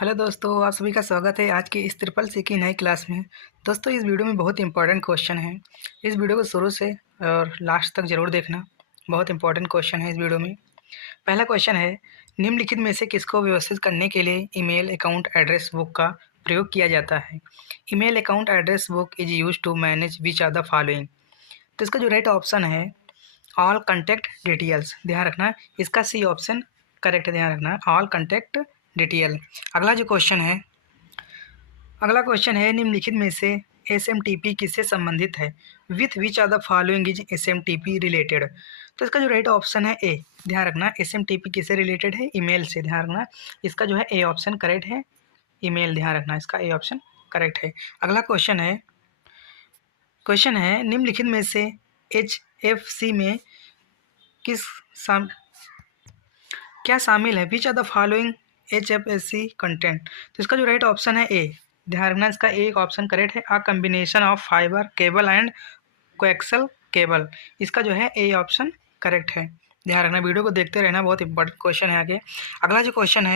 Hello दोस्तों, आप सभी का स्वागत है आज की इस ट्रिपल सी की नई क्लास में। दोस्तों, इस वीडियो में बहुत इंपॉर्टेंट क्वेश्चन है। इस वीडियो को शुरू से और लास्ट तक ज़रूर देखना। बहुत इंपॉर्टेंट क्वेश्चन है इस वीडियो में। पहला क्वेश्चन है, निम्नलिखित में से किसको व्यवस्थित करने के लिए ईमेल अकाउंट एड्रेस बुक का प्रयोग किया जाता है? Email account address book is use to manage which are the following. तो इसका जो राइट ऑप्शन है ऑल कॉन्टैक्ट डिटेल्स। ध्यान रखना, इसका सी ऑप्शन करेक्ट है। ध्यान रखना, ऑल कॉन्टैक्ट डिटेल। अगला क्वेश्चन है निम्नलिखित में से एसएमटीपी किससे संबंधित है? With which are the following is SMTP related. तो इसका जो राइट ऑप्शन है ए। ध्यान रखना, एसएमटीपी किससे रिलेटेड है? ईमेल से। ध्यान रखना, इसका जो है ए ऑप्शन करेक्ट है, ईमेल। ध्यान रखना, इसका ए ऑप्शन करेक्ट है। अगला क्वेश्चन है निम्नलिखित में से एचएफसी में किस साम क्या शामिल है? Which are the following HFSC content. तो इसका जो राइट ऑप्शन है ए। ध्यान रखना, इसका एक ऑप्शन करेक्ट है, अ combination of fibre cable and coaxial cable. इसका जो है ए ऑप्शन करेक्ट है। ध्यान रखना, वीडियो को देखते रहना, बहुत इंपॉर्टेंट क्वेश्चन है आगे। अगला जो क्वेश्चन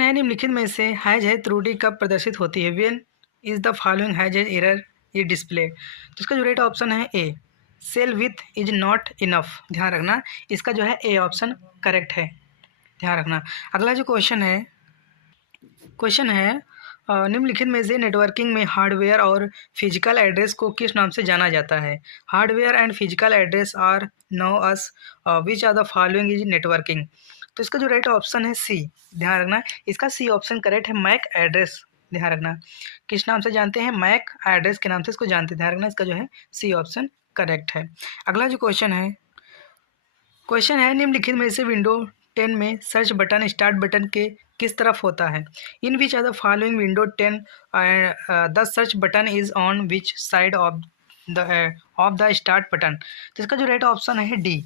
है निम्नलिखित में से हैज है त्रुटि कब प्रदर्शित होती है? When is the following has error ये डिस्प्ले। तो इसका जो राइट ऑप्शन है A, cell width is not enough. ध्यान रखना, इसका जो है ए ऑप्शन करेक्ट है। ध्यान रखना, अगला जो क्वेश्चन है निम्नलिखित में से नेटवर्किंग में हार्डवेयर और फिजिकल एड्रेस को किस नाम से जाना जाता है? Hardware and physical address are known as which are the following is networking. तो इसका जो राइट ऑप्शन है सी। ध्यान रखना, इसका सी ऑप्शन करेक्ट है, मैक एड्रेस। ध्यान रखना, किस नाम से जानते हैं? मैक एड्रेस के नाम से इसको जानते हैं। ध्यान रखना, इसका जो है सी ऑप्शन करेक्ट है। अगला जो क्वेश्चन है निम्नलिखित में से विंडो 10 में सर्च बटन स्टार्ट बटन के किस तरफ होता है? In which are the following window 10 the search button is on which side of the start button. तो इसका जो राइट ऑप्शन है डी,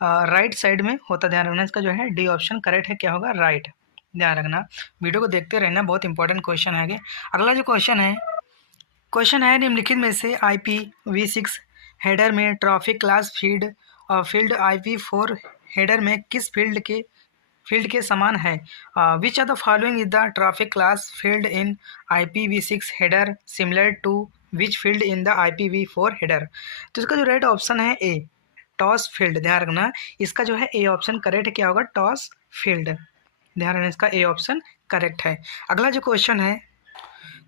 राइट साइड में होता। ध्यान रखना, इसका जो है डी ऑप्शन करेक्ट है। क्या होगा? राइट। ध्यान रखना, वीडियो को देखते रहना, बहुत इंपॉर्टेंट क्वेश्चन है आगे। अगला जो क्वेश्चन है निम्नलिखित में से IPv6 हेडर में traffic class field IP4 header में किस फील्ड के समान है? Which are the following is the traffic class field in IPv6 header similar to which field in the IPv4 header. तो इसका जो राइट ऑप्शन है ए, टॉस फील्ड। ध्यान रखना, इसका जो है ए ऑप्शन करेक्ट है। क्या होगा? Toss field. ध्यान रखना, इसका ए ऑप्शन करेक्ट है। अगला जो क्वेश्चन है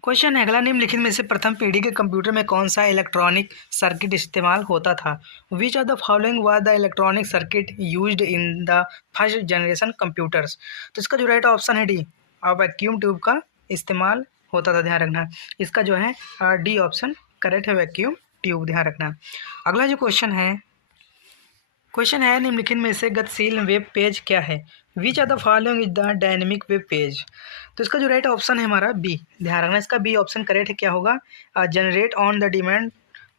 अगला, निम्नलिखित में से प्रथम पीढ़ी के कंप्यूटर में कौन सा इलेक्ट्रॉनिक सर्किट इस्तेमाल होता था? Which are the following was the electronic circuit used in the first generation computers. तो इसका जो राइट ऑप्शन है डी, वैक्यूम ट्यूब का इस्तेमाल होता था। ध्यान रखना, इसका जो है डी ऑप्शन करेक्ट है, वैक्यूम ट्यूब। ध्यान रखना, अगला जो क्वेश्चन है निम्नलिखित में से गतिशील वेब पेज क्या है? Which are the following is the dynamic web page. तो इसका जो राइट ऑप्शन है हमारा बी। ध्यान रखना, इसका बी ऑप्शन करेक्ट है। क्या होगा? Generate on the demand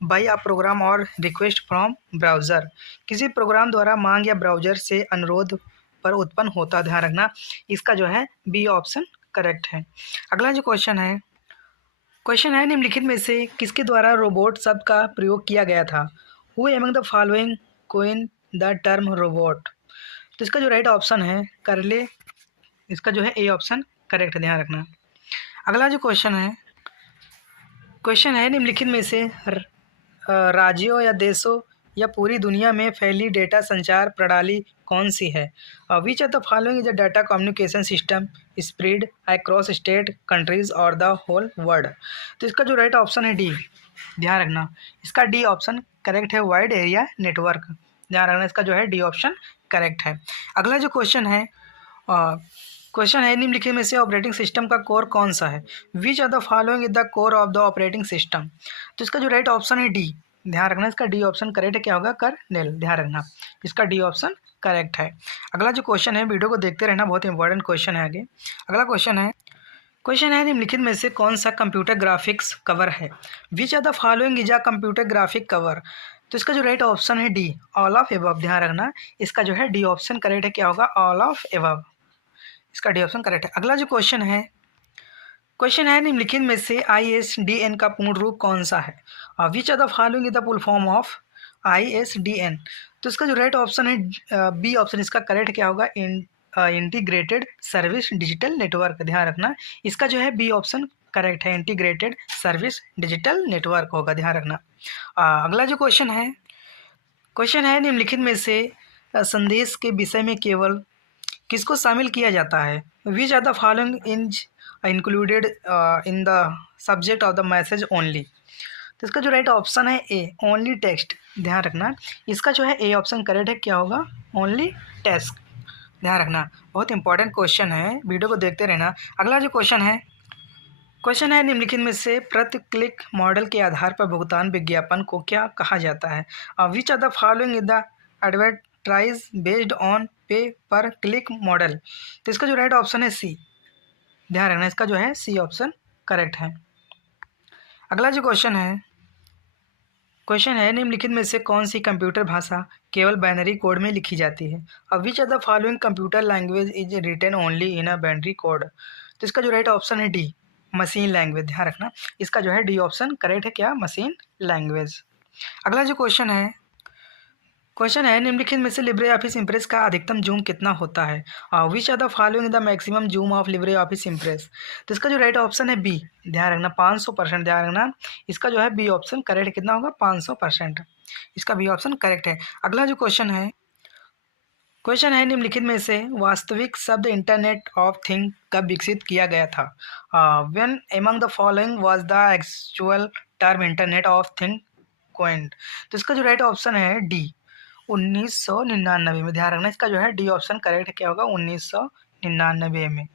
by a program और रिक्वेस्ट फ्रॉम ब्राउज़र। किसी प्रोग्राम द्वारा मांग या ब्राउज़र से अनुरोध पर उत्पन्न होता। ध्यान रखना, इसका जो है बी ऑप्शन करेक्ट है। अगला जो क्वेश्चन है निम्नलिखित में से किसके द्वारा रोबोट शब्द का प्रयोग किया गया था? Who among the following coin the term robot. तो इसका जो राइट ऑप्शन है करले, इसका जो है ए ऑप्शन करेक्ट है। ध्यान रखना, अगला जो क्वेश्चन है निम्नलिखित में से राज्यों या देशों या पूरी दुनिया में फैली डेटा संचार प्रणाली कौन सी है? Which are the following is a data communication system spread across state countries और द होल वर्ल्ड। तो इसका जो राइट ऑप्शन है डी। ध्यान रखना, इसका डी ऑप्शन करेक्ट है, वाइड एरिया नेटवर्क। ध्यान रखना, इसका जो है डी ऑप्शन करेक्ट है। अगला जो क्वेश्चन है निम्नलिखित में से ऑपरेटिंग सिस्टम का कोर कौन सा है? Which are the following is the core of the operating system. तो इसका जो राइट ऑप्शन है डी। ध्यान रखना, इसका डी ऑप्शन करेक्ट है। क्या होगा? कर्नेल। ध्यान रखना, इसका डी ऑप्शन करेक्ट है। अगला जो क्वेश्चन है, वीडियो को देखते रहना, बहुत इंपॉर्टेंट क्वेश्चन है आगे। अगला क्वेश्चन है निम्नलिखित में से कौन सा कंप्यूटर ग्राफिक्स कवर है? Which are the following is a computer graphic cover. तो इसका जो राइट ऑप्शन है डी, ऑल ऑफ एबव। ध्यान रखना, इसका जो है डी ऑप्शन करेक्ट है। क्या होगा? ऑल ऑफ एबव, इसका डी ऑप्शन करेक्ट है। अगला जो क्वेश्चन है निम्नलिखित में से ISDN का पूर्ण रूप कौन सा है? Which are the following is the full form of ISDN। तो इसका जो राइट ऑप्शन है बी ऑप्शन, इसका करेक्ट क्या होगा? Integrated service digital network. ध्यान रखना, इसका जो है बी ऑप्शन करेक्ट है, इंटीग्रेटेड सर्विस डिजिटल नेटवर्क होगा, ध्यान रखना। अगला जो क्वेश्चन है निम्नलिखित में से संदेश के विषय में केवल किसको शामिल किया जाता है? Which are the following included in the subject of the message only. तो इसका जो राइट ऑप्शन है ए, ओनली टेक्स्ट। ध्यान रखना, इसका जो है ए ऑप्शन करेक्ट है, क्या होगा? Only text. ध्यान रखना, बहुत इंपॉर्टेंट क्वेश्चन है, वीडियो को देखते रहना। अगला जो क्वेश्चन है निम्नलिखित में से प्रति क्लिक मॉडल के आधार पर भुगतान विज्ञापन को क्या कहा जाता है? Which are the following is the advertise based on pay per click model. तो इसका जो राइट ऑप्शन है सी। ध्यान रखना, इसका जो है सी ऑप्शन करेक्ट है। अगला जो क्वेश्चन है निम्नलिखित में से कौन सी कंप्यूटर भाषा केवल बाइनरी कोड में लिखी जाती है? अब which are the following computer language is written only in a binary code. तो इसका जो राइट ऑप्शन है डी, मशीन लैंग्वेज। ध्यान रखना, इसका जो है डी ऑप्शन करेक्ट है, क्या? Machine language. अगला जो क्वेश्चन है निम्नलिखित में से लिब्रे ऑफिस इम्प्रेस का अधिकतम जूम कितना होता है? Which are the following the maximum zoom of LibreOffice Impress. तो इसका जो राइट ऑप्शन है बी। ध्यान रखना, 500%। ध्यान रखना, इसका जो है बी ऑप्शन करेक्ट कितना होगा? 500%। इसका बी ऑप्शन करेक्ट है। अगला जो क्वेश्चन है निम्नलिखित में से वास्तविक शब्द इंटरनेट ऑफ थिंग कब विकसित किया गया था? When among the following was the actual term internet of thing coined. तो इसका जो राइट ऑप्शन है डी, 1999 में। ध्यान रखना, इसका जो है डी ऑप्शन करेक्ट है, क्या होगा? 1999 में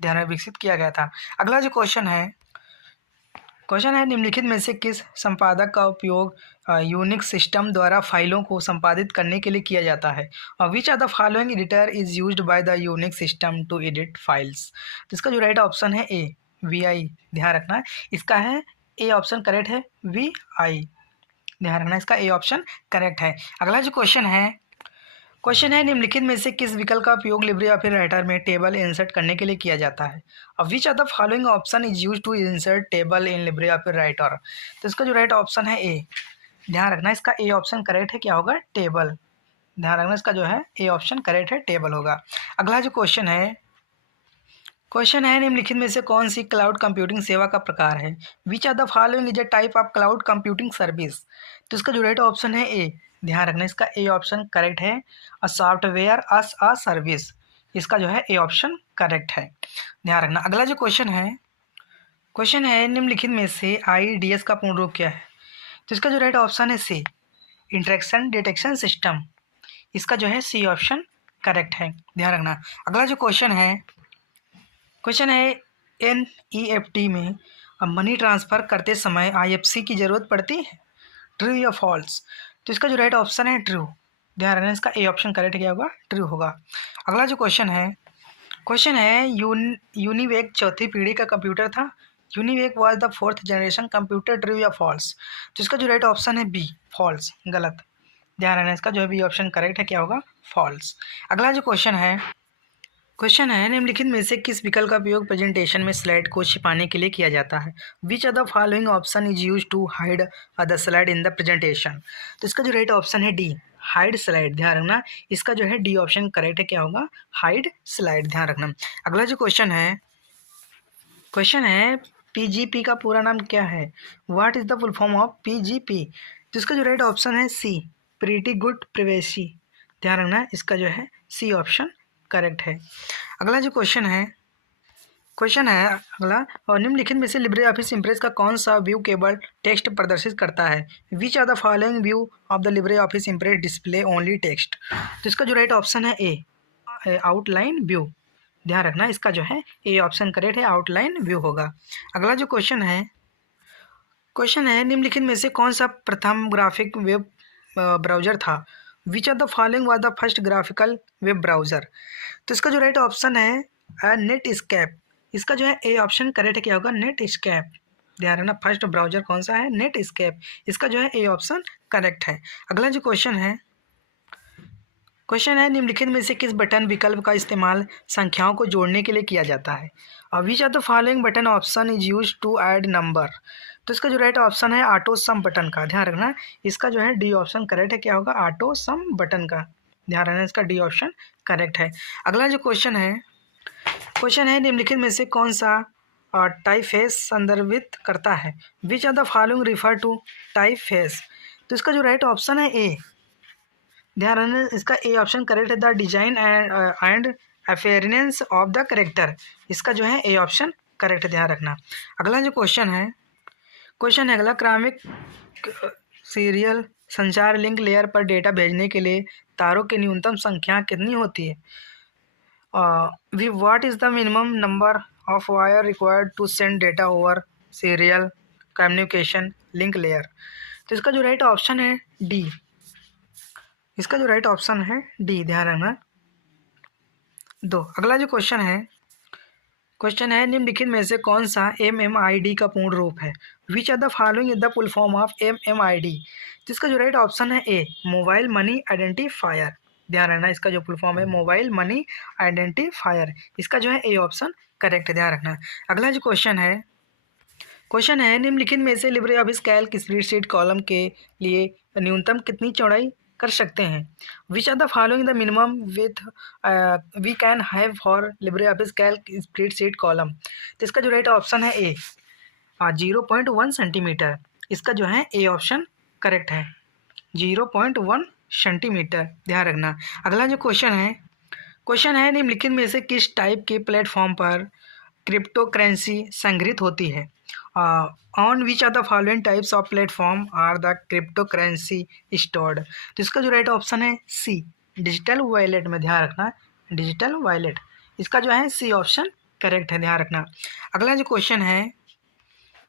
ध्यान में विकसित किया गया था। अगला जो क्वेश्चन है निम्नलिखित में से किस संपादक का उपयोग यूनिक्स सिस्टम द्वारा फाइलों को संपादित करने के लिए किया जाता है? Which are the following editor is used by the Unix system to edit files. तो इसका जो राइट ऑप्शन है ए, VI। ध्यान रखना, इसका है ए ऑप्शन करेक्ट है, VI। ध्यान रखना, इसका ए ऑप्शन करेक्ट है। अगला जो क्वेश्चन है निम्नलिखित में से किस विकल्प का उपयोग लिब्रे ऑफिस राइटर में टेबल इंसर्ट करने के लिए किया जाता है? अब which are the following option is use to insert table in LibreOffice Writer. तो इसका जो राइट ऑप्शन है ए। ध्यान रखना, इसका ए ऑप्शन करेक्ट है, क्या होगा? टेबल। ध्यान रखना, इसका जो है ए ऑप्शन करेक्ट है, टेबल होगा। अगला जो क्वेश्चन है निम्नलिखित में से कौन सी क्लाउड कंप्यूटिंग सेवा का प्रकार है? Which are the following is a type of cloud computing service. तो इसका जो राइट ऑप्शन है ए। ध्यान रखना, इसका ए ऑप्शन करेक्ट है, a software us a service. इसका जो है ए ऑप्शन करेक्ट है, ध्यान रखना। अगला जो क्वेश्चन है निम्नलिखित में से IDS का पूर्ण रूप क्या है? तो इसका जो राइट ऑप्शन है सी, इंटरेक्शन डिटेक्शन सिस्टम। इसका जो है सी ऑप्शन करेक्ट है, ध्यान रखना। अगला जो क्वेश्चन है NEFT में मनी ट्रांसफ़र करते समय IFSC की ज़रूरत पड़ती है? ट्रू या फॉल्स। तो इसका जो राइट ऑप्शन है ट्रू। ध्यान रखना, इसका ए ऑप्शन करेक्ट क्या होगा? ट्रू होगा। अगला जो क्वेश्चन है यूनिवेक चौथी पीढ़ी का कंप्यूटर था। UNIVAC was the 4th generation computer. True या फॉल्स। तो इसका जो राइट ऑप्शन है बी, फॉल्स, गलत। ध्यान रखना, इसका जो है बी ऑप्शन करेक्ट है, क्या होगा? फॉल्स। अगला जो क्वेश्चन है निम्नलिखित में से किस विकल्प का उपयोग प्रेजेंटेशन में स्लाइड को छिपाने के लिए किया जाता है? Which are the following option is use to hide the slide in the presentation. तो इसका जो राइट ऑप्शन है डी, हाइड स्लाइड। ध्यान रखना, इसका जो है डी ऑप्शन करेक्ट है, क्या होगा? Hide slide. ध्यान रखना। अगला जो क्वेश्चन है PGP का पूरा नाम क्या है? What is the full form of PGP। तो इसका जो राइट ऑप्शन है सी, प्रीटी गुड प्रिवेसी। ध्यान रखना, इसका जो है सी ऑप्शन करेक्ट है। अगला जो क्वेश्चन है अगला, और निम्नलिखित में से लिब्रे ऑफिस इम्प्रेस का कौन सा व्यू केवल टेक्स्ट प्रदर्शित करता है? Which are the following view of the Libre office Impress display only text. तो इसका जो राइट ऑप्शन है ए, आउटलाइन व्यू। ध्यान रखना, इसका जो है ए ऑप्शन करेक्ट है, आउटलाइन व्यू होगा। अगला जो क्वेश्चन है निम्नलिखित में से कौन सा प्रथम ग्राफिक वेब ब्राउज़र था? Which are the following was the first graphical web browser. तो इसका जो राइट ऑप्शन है नेटस्केप। इसका जो है ए ऑप्शन करेक्ट है, क्या होगा? नेटस्केप। ध्यान रखना, फर्स्ट ब्राउज़र कौन सा है? नेटस्केप। इसका जो है ए ऑप्शन करेक्ट है। अगला जो क्वेश्चन है निम्नलिखित में से किस बटन विकल्प का इस्तेमाल संख्याओं को जोड़ने के लिए किया जाता है? Which are the following button option is use to add number. तो इसका जो राइट ऑप्शन है ऑटो सम बटन का। ध्यान रखना, इसका जो है डी ऑप्शन करेक्ट है, क्या होगा? ऑटो सम बटन का। ध्यान रखना, इसका डी ऑप्शन करेक्ट है। अगला जो क्वेश्चन है निम्नलिखित में से कौन सा टाइपफेस संदर्भित करता है? Which are the following refer to typeface? तो इसका जो राइट ऑप्शन है ए। ध्यान रखना, इसका ए ऑप्शन करेक्ट है। The design and appearance of the character, इसका जो है ए ऑप्शन करेक्ट है, ध्यान रखना। अगला जो क्वेश्चन है अगला, क्रमिक सीरियल संचार लिंक लेयर पर डेटा भेजने के लिए तारों की न्यूनतम संख्या कितनी होती है? What is the minimum number of wire required to send data over serial communication link layer? तो इसका जो राइट ऑप्शन है डी। इसका जो राइट ऑप्शन है डी, ध्यान रखना। दो, अगला जो क्वेश्चन है निम्नलिखित में से कौन सा MMID का पूर्ण रूप है? Which are the following is the full form of MMID? तो इसका जो राइट ऑप्शन है ए, मोबाइल मनी आइडेंटिफायर। ध्यान रखना, इसका जो फुल फॉर्म है मोबाइल मनी आइडेंटिफायर, इसका जो है ए ऑप्शन करेक्ट है, ध्यान रखना। अगला जो क्वेश्चन है निम्नलिखित में से Libre office Calc spreadsheet column के लिए न्यूनतम कितनी चौड़ाई कर सकते हैं? Which are the following the minimum width we can have for Libre office Calc spreadsheet column? तो इसका जो राइट ऑप्शन है ए, 0.1 सेंटीमीटर, इसका जो है ए ऑप्शन करेक्ट है, 0.1 सेंटीमीटर, ध्यान रखना। अगला जो क्वेश्चन है निम्नलिखित में से किस टाइप के प्लेटफॉर्म पर क्रिप्टो करेंसी संग्रहित होती है? On which are the following types of platform are the crypto currency stored? तो इसका जो राइट ऑप्शन है सी, डिजिटल वॉलेट में, ध्यान रखना, डिजिटल वॉलेट, इसका जो है सी ऑप्शन करेक्ट है, ध्यान रखना। अगला जो क्वेश्चन है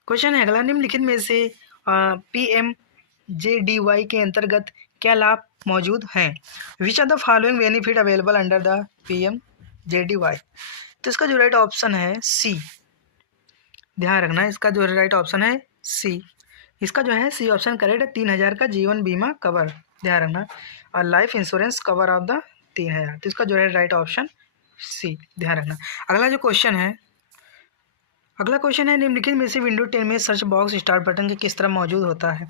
अगला, निम्नलिखित में से PMJDY के अंतर्गत क्या लाभ मौजूद हैं? Which are the following benefit available under the PMJDY? तो इसका जो राइट ऑप्शन है सी, ध्यान रखना, इसका जो राइट ऑप्शन है सी, इसका जो है सी ऑप्शन करेक्ट है। 3000 का जीवन बीमा कवर, ध्यान रखना, और life insurance cover of the 3000, तो इसका जो है राइट ऑप्शन सी, ध्यान रखना। अगला क्वेश्चन है निम्नलिखित में से विंडो 10 में सर्च बॉक्स स्टार्ट बटन के किस तरह मौजूद होता है?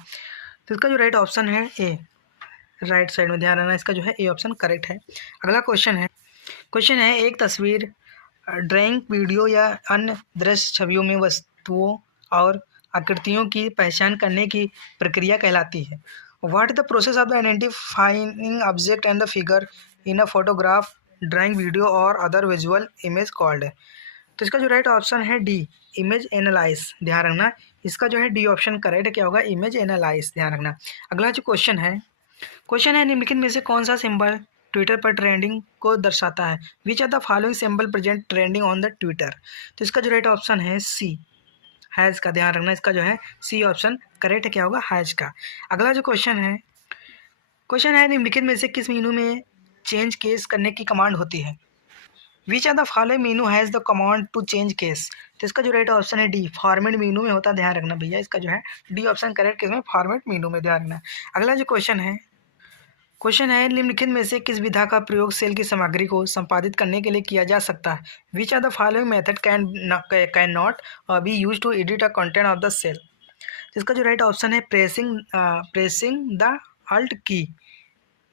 तो इसका जो राइट ऑप्शन है ए, राइट साइड में, ध्यान रखना, इसका जो है ए ऑप्शन करेक्ट है। अगला क्वेश्चन है एक तस्वीर, ड्राइंग, वीडियो या अन्य दृश्य छवियों में वस्तुओं और आकृतियों की पहचान करने की प्रक्रिया कहलाती है? What is the process of the identifying object and the figure in a photograph, drawing, video और अदर विजुअल इमेज कॉल्ड? तो इसका जो राइट ऑप्शन है डी, इमेज एनालाइज, ध्यान रखना, इसका जो है डी ऑप्शन करेक्ट, क्या होगा, इमेज एनालाइज, ध्यान रखना। अगला जो क्वेश्चन है निम्नलिखित में से कौन सा सिंबल ट्विटर पर ट्रेंडिंग को दर्शाता है? Which are the following symbol present trending on the Twitter? तो इसका जो राइट ऑप्शन है सी, हैज़ का, ध्यान रखना, इसका जो है सी ऑप्शन करेक्ट है, क्या होगा, हैज़ का। अगला जो क्वेश्चन है निम्नलिखित में से किस मीनू में चेंज केस करने की कमांड होती है? Which are the following menu has the command to change case? तो इसका जो राइट ऑप्शन है डी, फॉर्मेट मीनू में होता है, ध्यान रखना भैया, इसका जो है डी ऑप्शन करेक्ट, किसमें, फॉर्मेट मीनू में, ध्यान रखना। अगला जो क्वेश्चन है निम्नलिखित में से किस विधा का प्रयोग सेल की सामग्री को संपादित करने के लिए किया जा सकता है? Which are the following method can not be use to edit a content of the cell? इसका जो राइट ऑप्शन है प्रेसिंग द अल्ट की,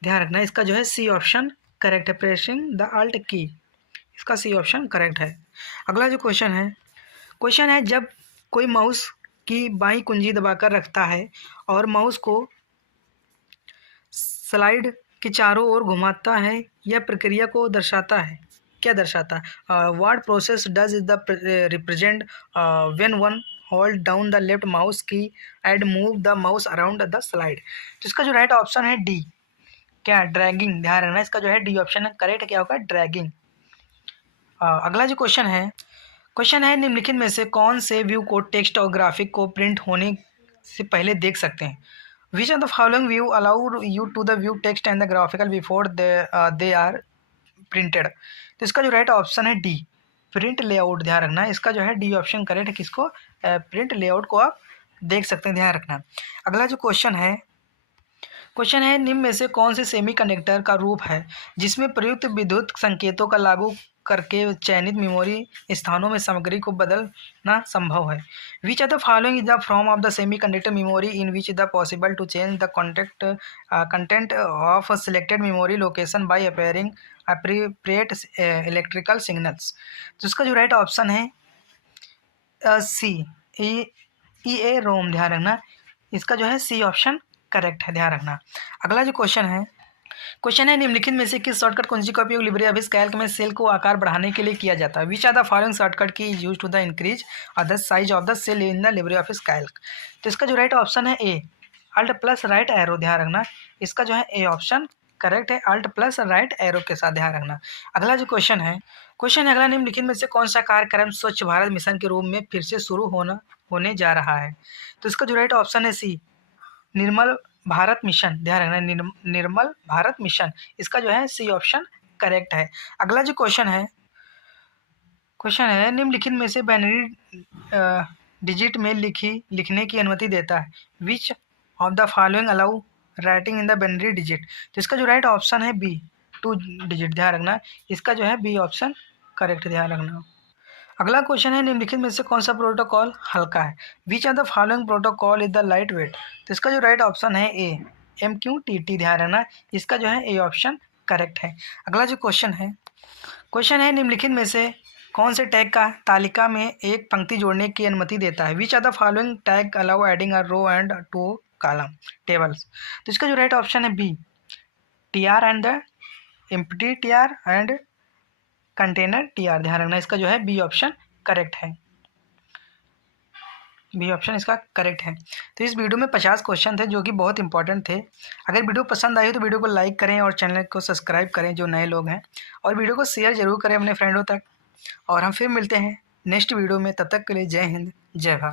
ध्यान रखना, इसका जो है सी ऑप्शन करेक्ट है, प्रेसिंग द अल्ट की, इसका सी ऑप्शन करेक्ट है। अगला जो क्वेश्चन है जब कोई माउस की बाईं कुंजी दबाकर रखता है और माउस को स्लाइड के चारों ओर घुमाता है, यह प्रक्रिया को दर्शाता है, क्या दर्शाता है? What process does is the represent when one hold down the left mouse key and move the mouse around the slide? तो इसका जो राइट ऑप्शन है डी, क्या, ड्रैगिंग, ध्यान रखना, इसका जो है डी ऑप्शन है करेक्ट, क्या होगा, ड्रैगिंग। अगला जो क्वेश्चन है निम्नलिखित में से कौन से व्यू को टेक्स्ट और ग्राफिक को प्रिंट होने से पहले देख सकते हैं? Which are the following view allow you to the view text and the graphical before they are printed? तो इसका जो राइट ऑप्शन है डी, प्रिंट लेआउट, ध्यान रखना, इसका जो है डी ऑप्शन करेक्ट है, किसको, प्रिंट लेआउट को आप देख सकते हैं, ध्यान रखना। अगला जो क्वेश्चन क्वेश्चन है, निम्न में से कौन से सेमीकंडक्टर का रूप है जिसमें प्रयुक्त विद्युत संकेतों का लागू करके चयनित मेमोरी स्थानों में सामग्री को बदलना संभव है। Which are the following is the from of the semiconductor memory in which the possible to change the content of selected memory location by appearing appropriate electrical signals. तो इसका जो राइट ऑप्शन है सी, ई ए रोम, ध्यान रखना इसका जो है सी ऑप्शन करेक्ट है, ध्यान रखना। अगला जो क्वेश्चन है निम्नलिखित में से किस शॉर्टकट कुंजी का उपयोग लिब्रे ऑफिस कैल्क में सेल को आकार बढ़ाने के लिए किया जाता है। Which are the following shortcut key is use to the increase और the size of the cell in the Libre office Calc. तो इसका जो राइट ऑप्शन है A, alt plus right arrow, ध्यान रखना इसका जो है ए ऑप्शन करेक्ट है, अल्ट प्लस राइट एरो के साथ, ध्यान रखना। अगला जो क्वेश्चन है अगला, निम्नलिखित में से कौन सा कार्यक्रम स्वच्छ भारत मिशन के रूप में फिर से शुरू होने जा रहा है। तो इसका जो राइट ऑप्शन है सी, निर्मल भारत मिशन, ध्यान रखना निर्मल भारत मिशन, इसका जो है सी ऑप्शन करेक्ट है। अगला जो क्वेश्चन है निम्नलिखित में से बाइनरी डिजिट में लिखने की अनुमति देता है। Which of the following allow writing in the binary digit. तो इसका जो राइट ऑप्शन है बी, 2 डिजिट, ध्यान रखना इसका जो है बी ऑप्शन करेक्ट, ध्यान रखना। अगला क्वेश्चन है, निम्नलिखित में से कौन सा प्रोटोकॉल हल्का है। Which are the following protocol is the lightweight. तो इसका जो राइट ऑप्शन है ए, MQTT, ध्यान रखना इसका जो है ए ऑप्शन करेक्ट है। अगला जो क्वेश्चन है निम्नलिखित में से कौन से टैग का तालिका में एक पंक्ति जोड़ने की अनुमति देता है। Which are the following tag allow adding a row and 2 column tables. तो इसका जो राइट ऑप्शन है B, TR and the empty TR and container TR, ध्यान रखना इसका जो है बी ऑप्शन करेक्ट है, बी ऑप्शन इसका करेक्ट है। तो इस वीडियो में 50 क्वेश्चन थे जो कि बहुत इंपॉर्टेंट थे। अगर वीडियो पसंद आई तो वीडियो को लाइक करें और चैनल को सब्सक्राइब करें जो नए लोग हैं, और वीडियो को शेयर जरूर करें अपने फ्रेंडों तक। और हम फिर मिलते हैं नेक्स्ट वीडियो में, तब तक के लिए जय हिंद जय भारत।